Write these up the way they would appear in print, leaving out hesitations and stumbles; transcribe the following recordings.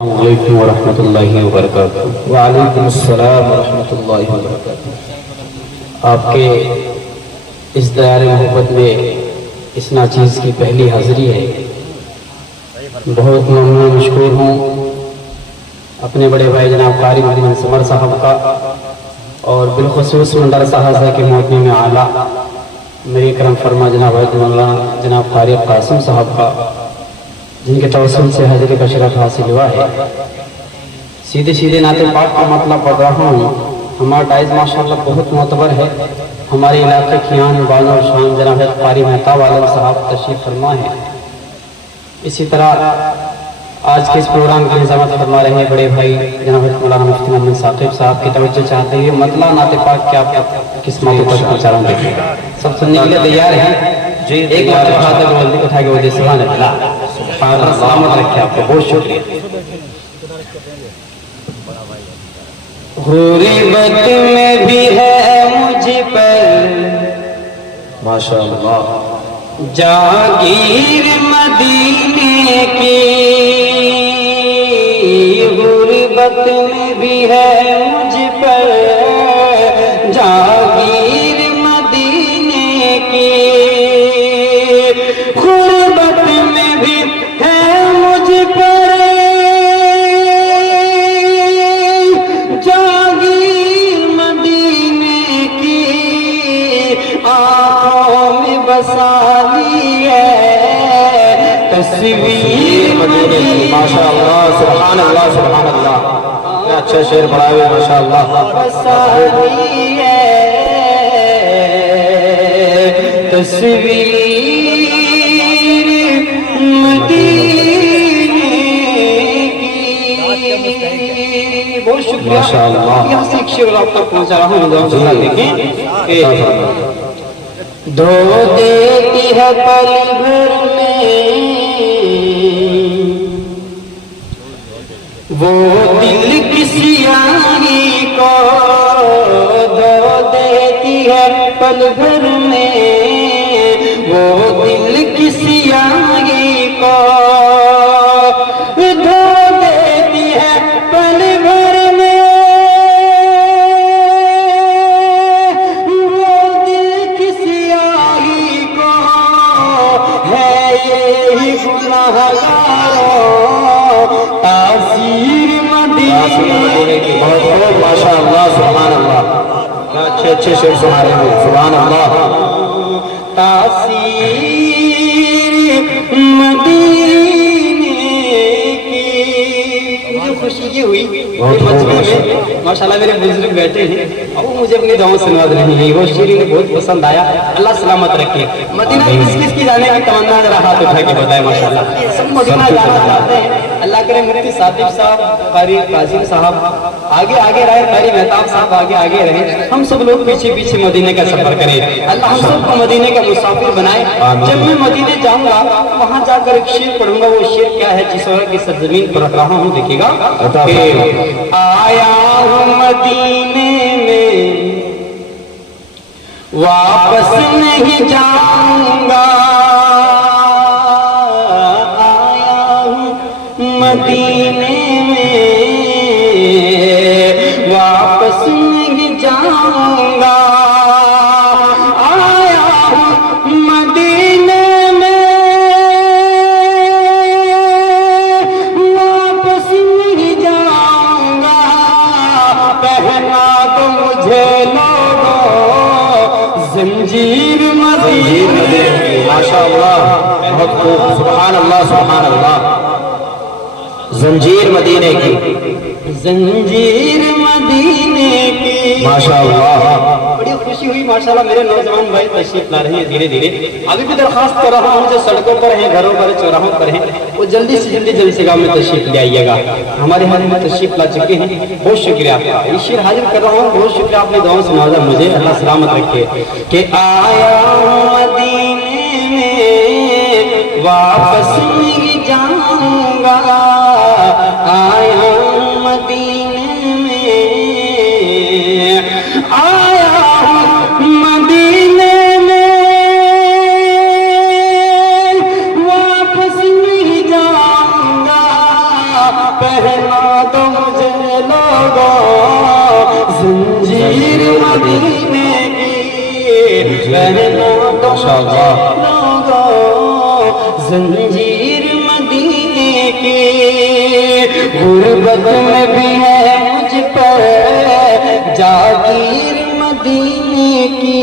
السلام علیکم ورحمۃ اللہ وبرکاتہ۔ وعلیکم السلام ورحمۃ اللہ وبرکاتہ۔ آپ کے اس دیار محبت میں اس ناچیز کی پہلی حاضری ہے۔ بہت ممنون مشکور ہوں اپنے بڑے بھائی جناب قاری محمد سمر صاحب کا، اور بالخصوص منڈر صاحب کے معدنی میں اعلیٰ میری کرم فرما جناب مولانا جناب قاری قاسم صاحب کا، جن کے توسل سے حضرت کا شرف حاصل ہوا ہے۔ سیدھے سیدھے نعت پاک کا مطلب پڑھ رہا ہوں۔ ہمارا ڈائز ماشاءاللہ بہت معتبر ہے۔ ہمارے علاقے کی آن بان اور شان جناب قاری مہتاب عالم صاحب تشریف فرما ہے۔ اسی طرح آج کے اس پروگرام کی نظامت فرما رہے ہیں بڑے بھائی جناب مولانا مفتی محمد ثاقب صاحب کی توجہ چاہتے ہیں۔ مطلع نعت پاک کیا قسمت پر پہنچا رہا ہوں، سب سننے کے لیے تیار ہیں؟ ایک بار ہاتھ اٹھا کے بولے سبحان اللہ۔ سلامت رکھے آپ کو، بہت شکریہ۔ غربت میں بھی ہے مجھ پر ماشاءاللہ جاگیر مدینے کی، غربت میں بھی ہے مجھ پر جاگیر مدینے کی، غربت میں بھی ہے مجھ پر جاگیر مدینے کی، آنکھوں میں بسالی ہے تصویر مدینے کی۔ ماشاءاللہ سبحان اللہ سبحان اللہ، کیا اچھا شعر پڑھا ہوئے ماشاءاللہ۔ بسالی ہے تصویر بہت شکریہ۔ ماشاءاللہ۔ یہاں سے ایک شعر آپ تک پہنچا رہا ہوں، دیکھیں کہ دھو دیتی ہے پل بھر میں وہ دل کی سیاہی کو، دھو دیتی ہے پل بھر میں وہ دل کی سیاہی کو، ماشاءاللہ سبحان اللہ، کیا اچھے اچھے شعر سنا رہے ہیں سبحان اللہ۔ تاثیر مدینے کی، مجھے خوشی یہ ہوئی کہ مجمع میں ماشاءاللہ میرے بزرگ بیٹھے ہیں اور وہ مجھے اپنی دعاؤں سنوا رہے ہیں، وہ شعر انہیں بہت پسند آیا۔ اللہ سلامت رکھے۔ مدینہ کس کس کی جانے کی تمنا ذرا ہاتھ اٹھا کے بتائے؟ ماشاءاللہ سب مدینہ جانا چاہتے ہیں۔ اللہ کرے مفتی ثاقب صاحب، قاری قاسم صاحب آگے آگے رہے، قاری مہتاب صاحب آگے آگے رہے، ہم سب لوگ پیچھے پیچھے مدینے کا سفر کریں۔ اللہ ہم سب کو مدینے کا مسافر بنائے۔ جب میں مدینے جاؤں گا وہاں جا کر ایک شعر پڑھوں گا، وہ شعر کیا ہے جس وقت کی سرزمین پر رکھ رہا ہوں، دیکھیے گا کہ آیا ہوں مدینے میں واپس نہیں جاؤں گا، آیا ہوں مدینے میں واپس نہیں جاؤں گا، آیا ہوں مدینے میں واپس نہیں جاؤں گا، پہنا تو مجھے لوگوں زنجیر مدینے کی۔ ماشاءاللہ بہت خوب، سبحان اللہ سبحان اللہ۔ زنجیر مدینے کی، زنجیر مدینے کی، ماشاءاللہ بڑی خوشی ہوئی ماشاءاللہ۔ میرے نوجوان بھائی تشریف لا رہے ہیں دھیرے دھیرے۔ ابھی بھی درخواست کر رہا ہوں جو سڑکوں پر ہیں، گھروں پر، چوراہوں پر ہیں، وہ جلدی سے جلدی جلسے میں تشریف لے آئیے گا۔ ہمارے ہاتھ میں تشریف لا چکے ہیں، بہت شکریہ آپ کا۔ یہ شعر حاضر کر رہا ہوں، بہت شکریہ، آپ نے دعاؤں سے نوازا مجھے، اللہ سلامت رکھے۔ کہ آیا مدینے میں واپس نہیں جاؤں گا، آیا مدینے میں، آیا مدینے میں واپس نہیں جاؤں گا، پہنا دو مجھے لوگوں زنجیر مدینے کی، پہنا دو مجھے لوگوں زنجیر مدینے کی، غربت میں بھی ہے مجھ پر جاگیر مدینے کی،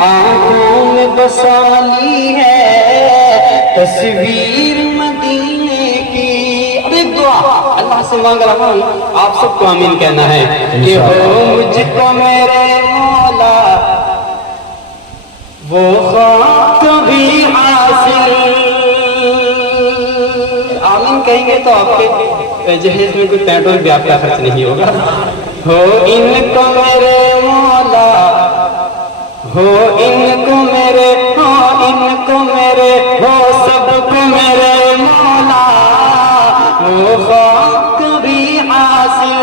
آنکھوں میں بسا لی ہے تصویر مدینے کی۔ اب ایک دعا اللہ سے مانگ رہا ہوں، آپ سب کو آمین کہنا ہے کہ ہو مجھ کو میرے مولا وہ خاک بھی حاصل۔ آمین کہیں گے تو آپ کے جہیز میں کوئی پیٹرول بھی آپ کا خرچ نہیں ہوگا۔ ہو ان کو میرے مولا، ہو ان کو میرے، ہو ان کو میرے، ہو سب کو میرے مولا وہ خاک بھی حاصل۔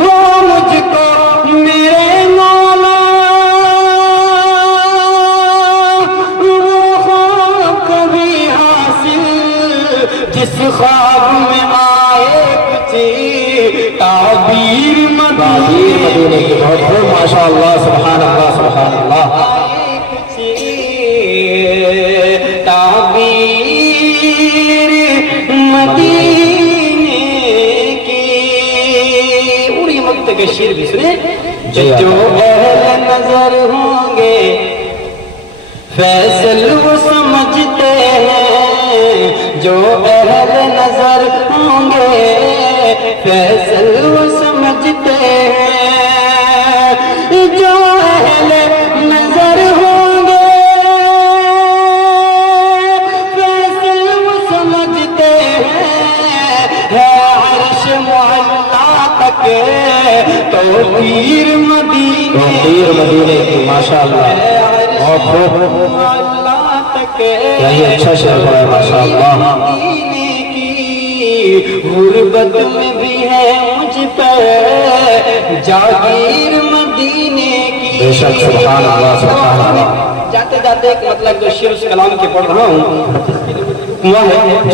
ہو مجھ کو میرے مولا وہ خاک بھی حاصل، جس خواب میں آئے کچھ تعبیر مدینے کی بہت بہت ماشاء اللہ، سبحان اللہ سبحان اللہ۔ تعبیر مدینے کی، اور یہ وقت کے شعر بھی سنے۔ جو اہل نظر ہوں گے فیصل وہ سمجھتے ہیں، جو اہل نظر ہوں گے فیصل وہ سمجھتے ہیں، جو اہل نظر ہوں گے فیصل وہ سمجھتے ہیں، ہے عرش معلا تک تو پیر مدینے کی ماشاء اللہ، بہت خوب، یہی اچھا شعر ہے ماشاء اللہ۔ غربت میں بھی ہے مجھ پر جاگیر مدینے کی۔ بے شک، سبحان اللہ سبحان اللہ۔ جاتے جاتے ایک مطلب جو شعر اس کلام کے پڑھ رہا ہوں وہ ہے جی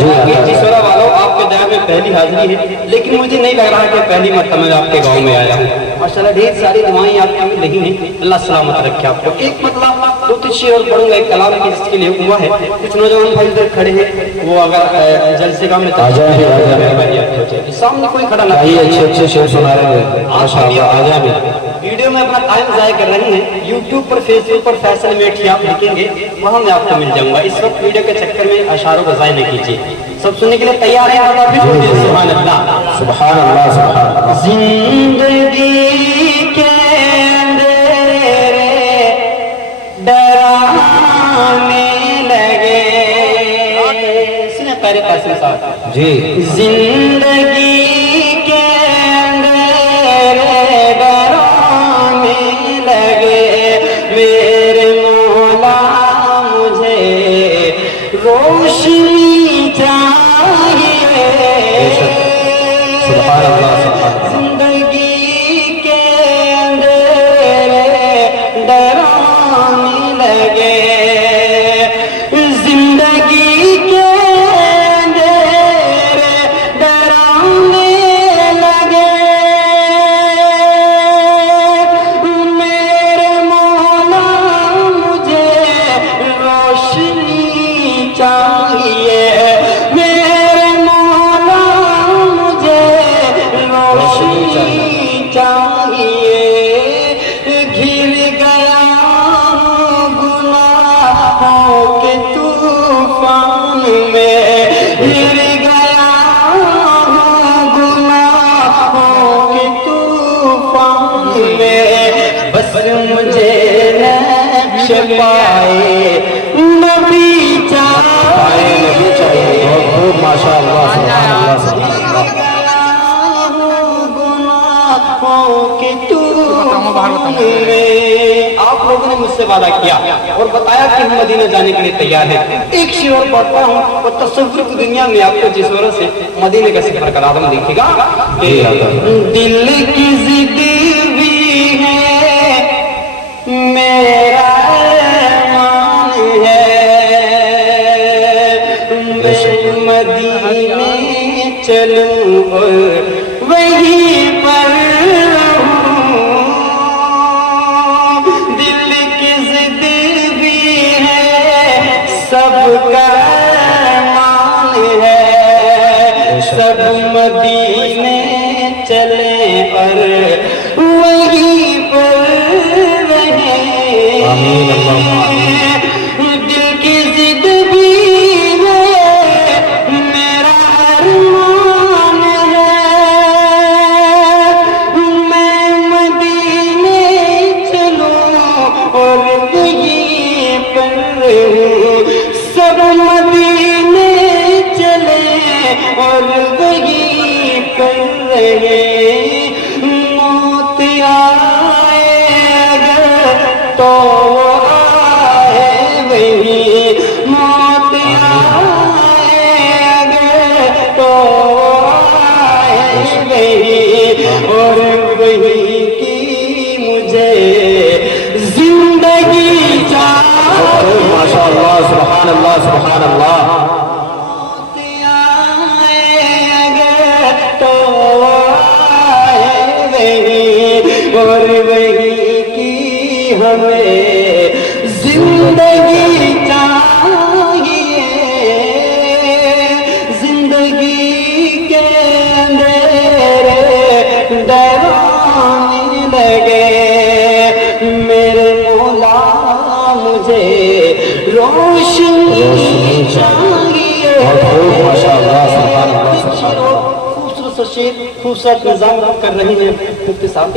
سورہ والوں، آپ کے دریا میں پہلی حاضری ہے، لیکن مجھے نہیں لگ رہا کہ پہلی مرتبہ میں آپ کے گاؤں میں آیا ہوں۔ ماشاءاللہ ڈھیر ساری دعائیں آپ کی لگی ہیں، اللہ سلامت رکھے آپ کو۔ ایک مطلب دو تین شعر پڑھوں گا ایک کلام کی جس کے لیے ہوا ہے، کچھ نوجوان بھائی ادھر کھڑے ہیں، وہ اگر جلسے کا میں سامنے کوئی کھڑا نہ، اچھے اچھے شعر سنا رہے ہیں ماشاء اللہ۔ آجا بھی ویڈیو میں اپنا ٹائم ضائع کر رہے ہیں، یوٹیوب پر فیس بک پر فیصل میٹھی آپ لکھیں گے وہاں میں آپ کو مل جاؤں گا۔ اس وقت ویڈیو کے چکر میں اشعاروں کو ضائع نہ کیجیے۔ سب سننے کے لیے تیار ہیں؟ سبحان اللہ سبحان اللہ سبحان اللہ۔ زندگی کے اندھیرے ڈرانے لگے، سنے قاری قاسم صاحب جی۔ زندگی کے اندھیرے ڈرانے لگے، میرے مولا مجھے روشنی چاہیے، سبحان اللہ سبحان اللہ۔ زندگی کے اندھیرے ڈرانے لگے، زندگی کے اندھیرے ڈرانے لگے، میرے مولا مجھے روشنی چاہیے، میرے مولا مجھے روشنی چاہیے، گھر گیا ہوں گناہوں کے طوفان میں، گر گیا ہوں گناہوں کے طوفان میں، بس مجھے نقش پائے نبی چاہیے، بہت خوب ماشاء اللہ سبحان اللہ سبحان اللہ۔ آپ لوگوں نے مجھ سے وعدہ کیا اور بتایا کہ ہم مدینہ جانے کے لیے تیار ہیں۔ ایک شعر پڑھتا ہوں اور تصور کی دنیا میں آپ کو جس طرح سے مدینہ کا سفر کرا دوں، دیکھیے گا کہ دل کی ضد بھی ہے میرا ایمان ہے، مدینے چلوں اور وہیں پر رہوں، دل کی ضد بھی ہے سب کا مان ہے، سب مدینے چلے اور وہیں پر رہیں، آمین اللہم آمین۔ دل کی ضد بھی ہے میرا ارمان ہے، میں مدینے چلوں اور وہیں پر رہوں، سب مدینے چلے اور وہیں پر رہے، موت آئے اگر تو آئے وہیں، موت آئے اگر تو آئے وہیں، اور وہیں کی مجھے زندگی چاہیے، ماشاء اللہ، سبحان اللہ، سبحان اللہ۔ موت آئے اگر تو آئے وہیں، اور وہیں کی ہمیں زندگی چاہیے، زندگی کے اندھیرے ڈرانے لگے، میرے مولا مجھے روشنی چاہیے، بہت خوب، ماشاء اللہ، سبحان اللہ، سبحان اللہ۔ خوبصورت سے شعر، خوبصورت نظام کر رہی ہیں مفتی صاحب،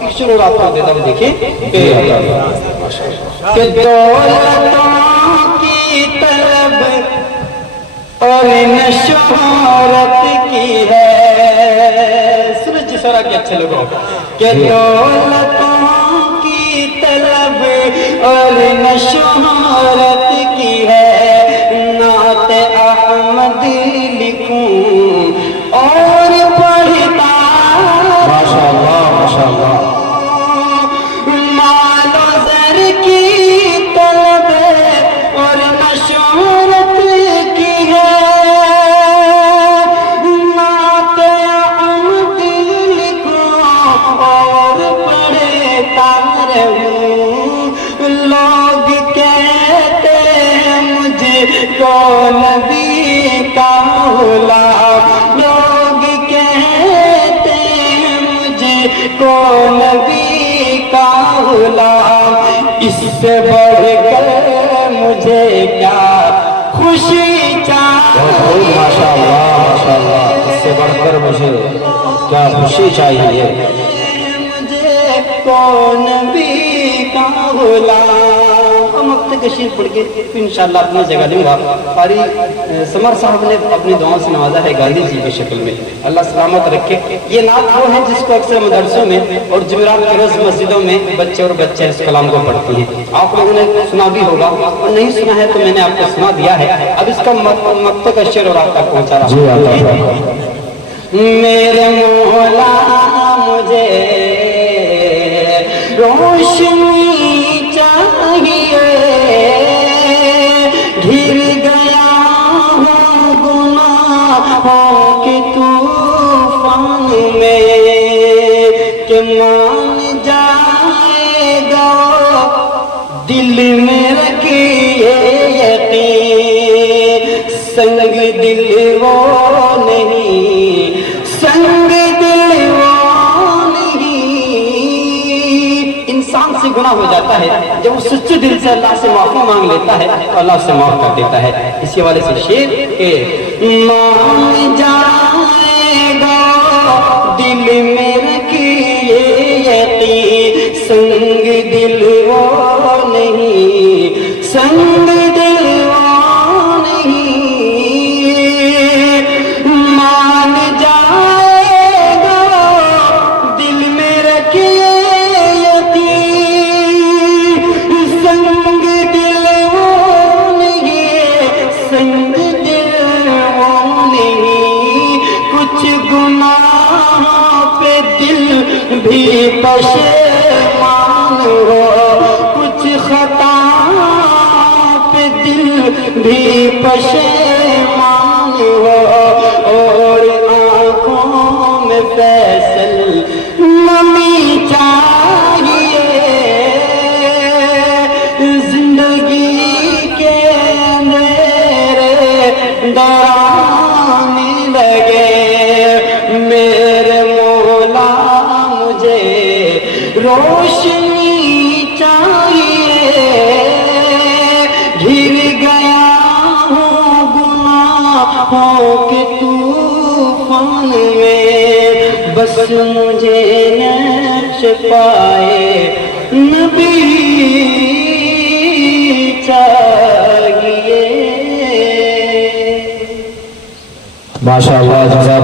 ایک شعر اور آپ کو دیتا ہوں، دیکھیں کہ دولتوں کی طلب اور نہ شہرت کی ہے، سورج سورا کے اچھے لوگوں، کہ دولتوں کی طلب اور نہ شہرت کی ہے، نعت احمد لکھوں اور پڑھتا ماشاء اللہ، ماشاء اللہ۔ مال و زر کی طلب اور نہ شہرت کی ہے، نعت احمد لکھوں اور پڑھتا رہوں، لوگ کہتے ہیں مجھ کو نبی کا غلام، لوگ کہتے ہیں مجھ کو نبی کا غلام، اس سے بڑھ کر مجھے کیا خوشی چاہیے، ماشاء اللہ، ماشاء اللہ، اس سے بڑھ کر مجھے کیا خوشی چاہیے، مجھے کون بھی کا غلام۔ ہم وقت کشیر پڑھ کے پھر انشاءاللہ اپنی جگہ دوں گا۔ قاری سمر صاحب نے اپنی دعاؤں سے نوازا ہے گاندھی جی کی شکل میں، اللہ سلامت رکھے۔ یہ نعت وہ ہے جس کو اکثر مدرسوں میں اور جمعرات کے روز مسجدوں میں بچے اور بچے اس کلام کو پڑھتی ہیں، آپ لوگوں نے سنا بھی ہوگا، اور نہیں سنا ہے تو میں نے آپ کو سنا دیا ہے، اب اس کا مقطع کا شعر اور آپ تک پہنچا رہا ہوں۔ میرے مولا مجھے روشنی چاہیے، گھر گیا ہوں گناہوں کے طوفان میں، کہ مان جائے گا دل میں رکھیے یقین، سنگ دل وہ نہیں، سنگ دل وہ نہیں۔ انسان سے گناہ ہو جاتا ہے، جب وہ سچے دل سے اللہ سے معافی مانگ لیتا ہے تو اللہ اسے معاف کر دیتا ہے۔ اسی حوالے سے شعر کہ مان جائے گا دل میں رکھیے یقین، سنگ دل وہ نہیں، سنگ دل وہ نہیں، مان جائے گا دل میں رکھیے یقین، سنگ دل وہ نہیں، سنگ دل وہ نہیں، کچھ گناہوں پہ دل بھی پشیمان ہو، کچھ خطا پہ دل بھی پشیمان ہو، اور بس مجھے نقش پائے نبی چاہیے. ماشاء اللہ.